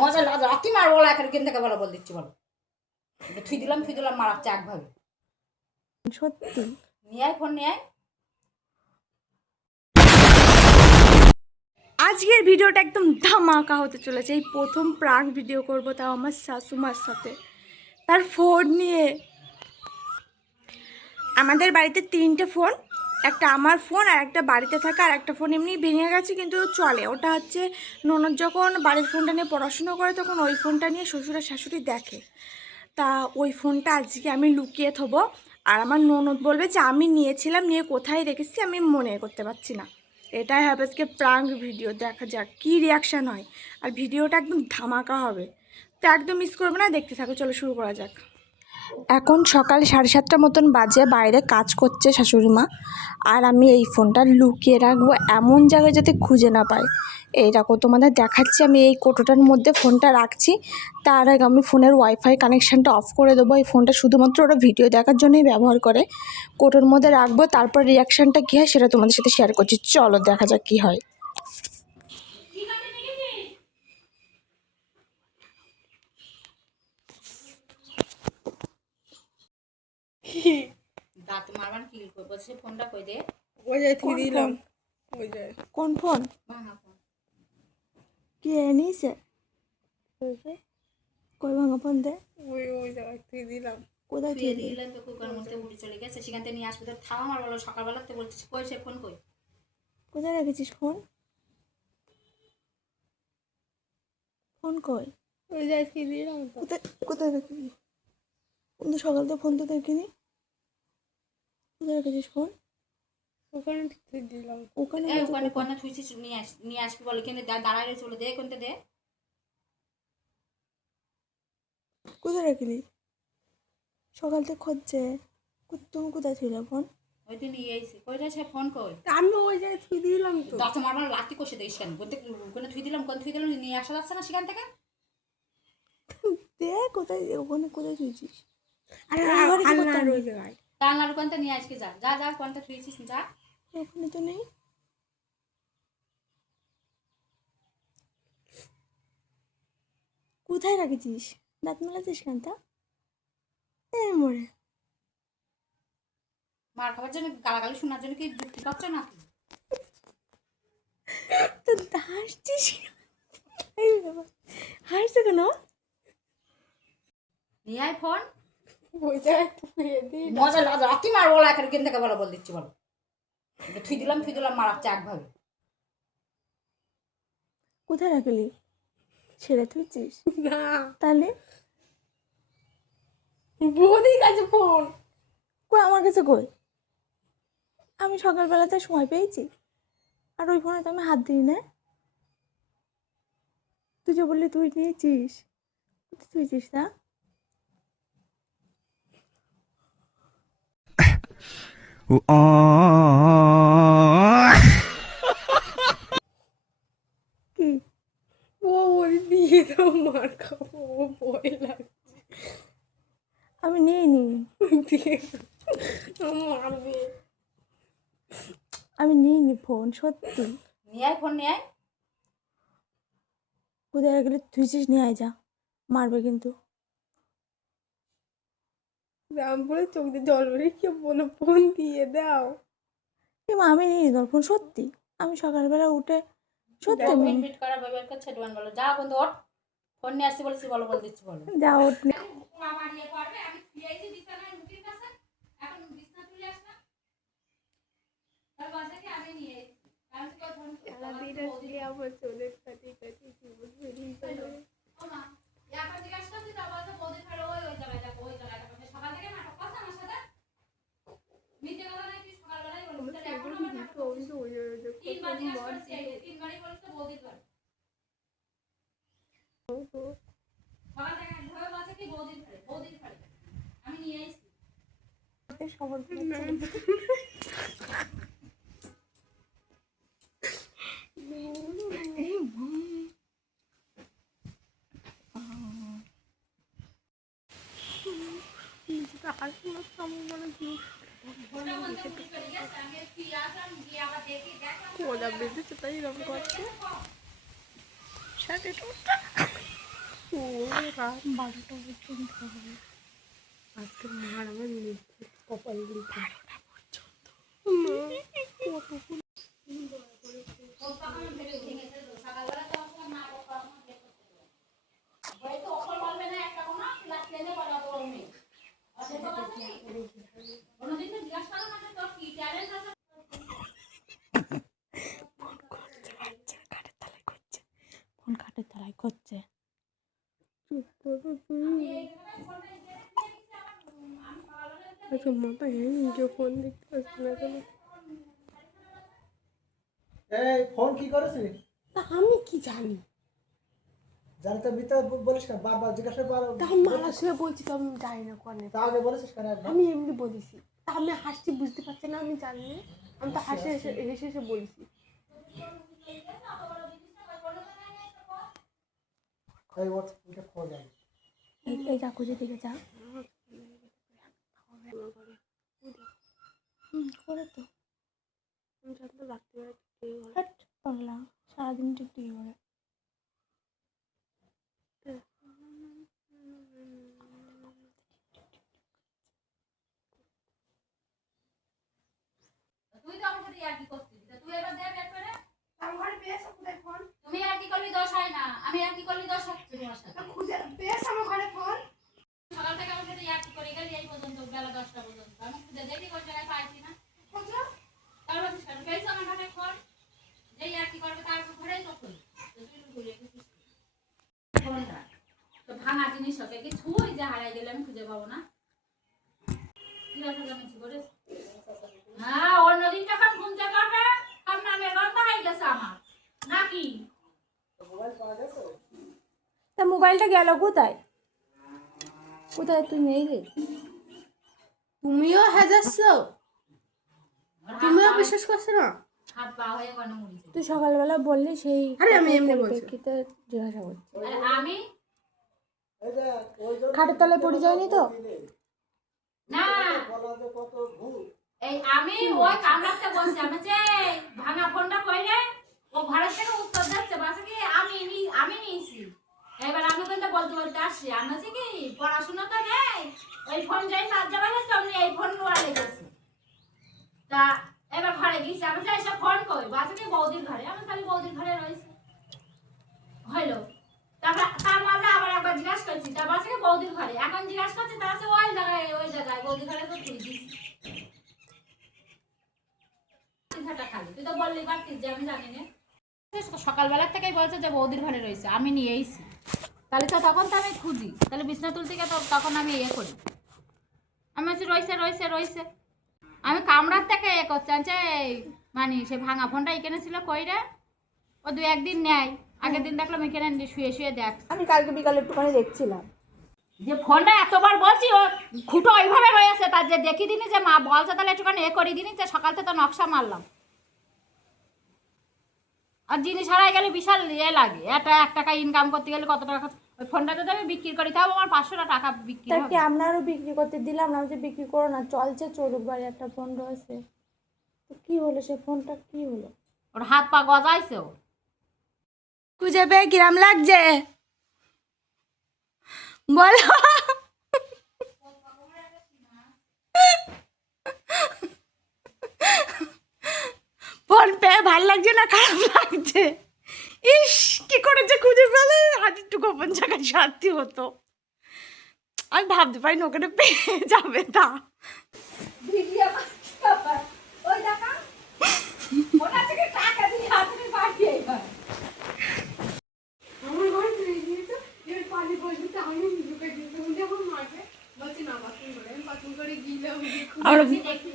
মজা লাগা কি মার বলা এখন কেন থেকে বলা বল দিচ্ছি বলো থুই দিলাম মারাচ্ছে একভাবে সত্যি নিয়ে ফোন নিয়ে আজকের ভিডিওটা একদম ধামাকা হতে চলেছে। এই প্রথম প্রাঙ্ক ভিডিও করব, তাও আমার শাশুমার সাথে, তার ফোন নিয়ে। আমাদের বাড়িতে 3টে ফোন, একটা আমার ফোন আর একটা বাড়িতে থাকা আর একটা ফোন এমনি ভেঙে গেছে কিন্তু চলে। ওটা হচ্ছে ননদ যখন বাড়ির ফোনটা নিয়ে পড়াশুনো করে তখন ওই ফোনটা নিয়ে শ্বশুর আর শাশুড়ি দেখে। তা ওই ফোনটা আজকে আমি লুকিয়ে থবো, আর আমার ননদ বলবে যে আমি নিয়েছিলাম, নিয়ে কোথায় রেখেছি আমি মনে করতে পারছি না। এটাই হবে আজকে প্রাঙ্ক ভিডিও, দেখা যাক কী রিয়াকশান হয়। আর ভিডিওটা একদম ধামাকা হবে, তো একদম মিস করবে না, দেখতে থাকো। চলো শুরু করা যাক। এখন সকাল 7:30 মতন বাজে, বাইরে কাজ করছে শাশুড়ি মা, আর আমি এই ফোনটা লুকিয়ে রাখবো এমন জায়গায় যাতে খুঁজে না পায়। এই দেখো তোমাদের দেখাচ্ছি, আমি এই কোটোটার মধ্যে ফোনটা রাখছি। তার আগে আমি ফোনের ওয়াইফাই কানেকশানটা অফ করে দেবো। এই ফোনটা শুধুমাত্র ওরা ভিডিও দেখার জন্যই ব্যবহার করে। কোটোর মধ্যে রাখবো, তারপর রিয়াকশানটা কী হয় সেটা তোমাদের সাথে শেয়ার করছি। চলো দেখা যাক কী হয়। দাঁত মারবান কি বলছে ফোনটা কই দে ওই যাই থুই দিলাম ওই যাই কোন ফোন? ভাঙা ফোন কে নিয়েছে? কই ভাঙা ফোন দে? ওই জায়গায় থুই দিলাম। কোথায় থুয়ে দিলেন তো কুকার মধ্যে উড়ে চলে গেছে, সেখান থেকে নিয়ে আসবে তো থামা মার বলো। সকালবেলাতে বলছিস কই সে ফোন কই? কোথায় রেখেছিস ফোন? ফোন কই? ওই যাই থুই দিলাম তো। কোথায় কোথায় রেখেছিস? কিন্তু সকাল তো ফোন তো দেখিনি। কোথায় রেখেছিস ফোন? ওখানে থুই দিলাম। ওখানে এই ওখানে কোনে থুইছিস নিয়ে আসবি বলে, কেন দাঁড়ায় রয়েছে বলে, দে কোনটা দে। কোথায় রাখলি? সকাল থেকে খুঁজছে। তুমি কোথায় ছিল ফোন? ওই তুই নিয়ে আইছি কই রে সে ফোন কই? আমি ওই যাই থুই দিলাম তো। দাঁত মারবার লাঠি কষে দিস কেন? কোনে থুই দিলাম নিয়ে আসা যাচ্ছে না সেখান থেকে। দে কোথায়, ওখানে কোথায় শুয়েছিস? আরে আলনার ওই জায়গায়। তার কোনটা নিয়ে আসকে যা যা যা কোনটা থুইছিস যা। ওখানে তো নেই। কোথায় রেখেছিস? দাঁত মেলাছিস কেন তা? মরে মার খাবার জন্য গালাগালি শোনার জন্য কি যুক্তি পাচ্ছ না? তো হাসছিস হাসছে কেন? নিয়ে আয় ফোন। ওই জায়গায় থুই দিই। মজা লাগা কি মার বলা এখন কেন থেকে বলা বল দিচ্ছি বলো থুই দিলাম মারাচ্ছে একভাবে। কোথায় রাখলি? ছেড়ে থুইছিস? না তাহলে বৌদির কাছে ফোন। কই আমার কাছে কই? আমি সকালবেলাতে সময় পেয়েছি, আর ওই ফোনে তো আমি হাত দিই না। তুই যে বললি তুই নিয়েছিস, কোথায় থুইছিস তা? কি? ও ওই দিয়ে দাও মার খাবো, ও ভয় লাগছে। আমি নিইনি, দিয়ে মারবে। আমি নিইনি ফোন, সত্যি। নিয়ে আয় ফোন নিয়ে আয়। কোথায় রাখলে থুইছিস নিয়ে আয় যা, মারবে কিন্তু। রাম বলে চোখ দিয়ে জল বেরিয়ে কি বলো ফোন দিয়ে দাও। কিন্তু আমি নিইনি তোর ফোন, সত্যি। আমি সকালবেলা উঠে সত্যি বউ আমি মিট করা বের করছে ডোয়ান বলো যা বন্ধু ওঠ। ফোন নিয়ে আসছি বলছি বলো বল দিচ্ছি বলো। যা ওঠ। আমার ইয়ে করবে আমি ফিরেছি বিছানায় মুটির কাছে, এখন বিছানা তুলে আসনা তার বাসা কি আমি নিয়ে আমি তো ফোন সারাদিন আসলে আবার চলে কাটি কাটি কি বুঝবে ও মা এখন জিজ্ঞাসা করছি তার বাসা বৌদি ফেরো ওই জায়গাটা সকাল থেকে নাটক করছে আমার সাথে মিথ্যে কথা নাই। তুই সকালবেলায় বলছিস তাহলে এখন আমার নাটক করছিস। তিনবার জিজ্ঞাসা করছি তিনবারই বলছিস তো বৌদির ঘর সকাল থেকে একভাবে বলছে কি বৌদির ঘরে আমি নিয়ে এসেছি সবার সাড়ে 9টা। ও রাত 12টা পর্যন্ত হবে। আজকে মার আমার নিচে কপাল দিতে 12টা পর্যন্ত। সকালবেলা তো আমার মা বাবা আমার দেখতে হয়তো অকল বলবে না একটা কোনো ক্লাস 10 এ পড়া বড় মেয়ে অথচ কোনদিন তো জিজ্ঞাসা করো না তোর কি ট্যালেন্ট আছে ফোন খাটের তলায় করছে। চুপ করো তুমি। আজকে মাথা হ্যাং ফোন দেখতে পাচ্ছি না কেন? এই ফোন কি করেছিস? তা আমি কি জানি? জানি তো ভিতর বলিস না, বারবার জিজ্ঞাসা করো। তা আমি মারা শুয়ে বলছি তো আমি জানি না কোনে। তা আগে বলেছিস কেন একবার? আমি এমনি বলেছি। তা আমি হাসছি বুঝতে পারছি না আমি জানি না। আমি তো হাসি হেসে হেসে বলছি। এই ওর এটা খোঁজ আগে। এই কাকুজি দিকে যা। করে তো আমি জানতে রাখতে পারি হাট পাগলা, সারাদিন টিকটিকি করে। তুই তো আমাকে আর কি করছিস তুই এবার দে বের করে আমার ঘরে পেয়েছ কোথায় ফোন তুমি আর কি করলি দোষ হয় না আমি আর কি করলি দোষ হচ্ছে তোমার সাথে খুঁজে পেয়েছ আমার ঘরে ফোন সকাল থেকে আমার সাথে আর কি করে গেলি এই পর্যন্ত বেলা 10টা পর্যন্ত আমি খুঁজে দেখি কোন জায়গায় পাইছি না খোঁজো তার বলছিস কেন পেয়েছ আমার ঘরে ফোন যেই আর কি করবে তার ঘরেই তো খুলি তো তুই ঘুরে গেছিস ফোনটা তো ভাঙা জিনিস হবে কি ছুঁই যে হারাই গেলে আমি খুঁজে পাবো না কি কথা জানিস করে হ্যাঁ অন্যদিন যখন ঘুম থেকে ওঠে তখন নামের গন্ধ হয়ে গেছে আমার নাকি মোবাইল পাওয়া গেছে? তা মোবাইলটা গেল কোথায়? কোথায় তুই নেই রে? তুমিও হাজাচ্ছ? তুমিও বিশ্বাস করছো না? হাত পা হয়ে কেন মুড়িছে তুই সকালবেলা বললি সেই আরে আমি এমনি বলছি। প্রেক্ষিতে জিজ্ঞাসা করছি। আর আমি এই যে ওই জন্য খাটের তলায় পড়ে যায়নি তো? না বলা যে কত ভুল। এই আমি ওই কামরাতে বসে আমি যে ভাঙা ফোনটা কইলে ও ঘরের থেকে উত্তর দিচ্ছে বাসে কি আমি নিয়েছি এবার আমি কিন্তু বলতে আসছি আমি বলছি কি পড়াশোনা তো নেই ওই ফোন যাই চার্জ যাবে সামনে এই ফোন নোয়া লেগেছে তা এবার ঘরে গেছি আমি যে এসে ফোন কই বাসে কি বৌদির ঘরে আমি খালি বৌদির ঘরে রয়েছি হইলো তারপর তার মাঝে আবার একবার জিজ্ঞাসা করছি তার বাসে কি বৌদির ঘরে এখন জিজ্ঞাসা করছি তার আছে ওই জায়গায় বৌদির ঘরে তো তুই দিস তুই তো বললি পারতিস যে আমি জানি না সকালবেলা থেকেই বলছে যে বৌদির ঘরে রয়েছে আমি নিয়ে এসেছি তাহলে তো তখন তো আমি খুঁজি তাহলে বিছনা তুলতে গিয়ে তো তখন আমি করি আমি বলছি রয়েছে আমি কামরার থেকে করছি আনছে মানে সে ভাঙা ফোনটা এখানে ছিল কইরা ও 2-1 দিন নেয় আগের দিন দেখলাম এখানে শুয়ে দেখ আমি কালকে বিকালে একটুখানি দেখছিলাম যে ফোনটা এতবার বলছি ও খুঁটো ওইভাবে রয়েছে তার যে দেখি দিনি যে মা বলছে তাহলে একটুখানি করি দিনি যে সকাল থেকে তো নকশা মারলাম আর জিনিস হারাই গেলে বিশাল লাগে এটা 1 টাকা ইনকাম করতে গেলে কত টাকা ওই ফোনটা যদি আমি বিক্রি করি তাও আমার 500 টাকা বিক্রি তা হবে কি আপনারও বিক্রি করতে দিলাম না যে বিক্রি করো না চলুক বাড়ি একটা ফোন রয়েছে তো কি হলো সে ফোনটা কি হলো? ওর হাত পা গজাইছে ও খুঁজে পেয়ে কিরাম লাগছে বলো? ফোন পেয়ে ভাল লাগছে না খারাপ লাগছে? ইস কি করেছে খুঁজে পেলে আর একটু গোপন জায়গায় শান্তি হতো। আমি ভাবতে পারি না ওখানে পেয়ে যাবে তা ওই টাকা ওটা থেকে টাকা দিয়ে আপনি পাঠিয়ে আমার ঘরে তুই দিয়েছো এর পানি বসতে আমি লুকাই দিয়েছি যখন মাকে বলছি না বাথরুম করে আমি বাথরুম করে গিয়েও আমরা দেখতে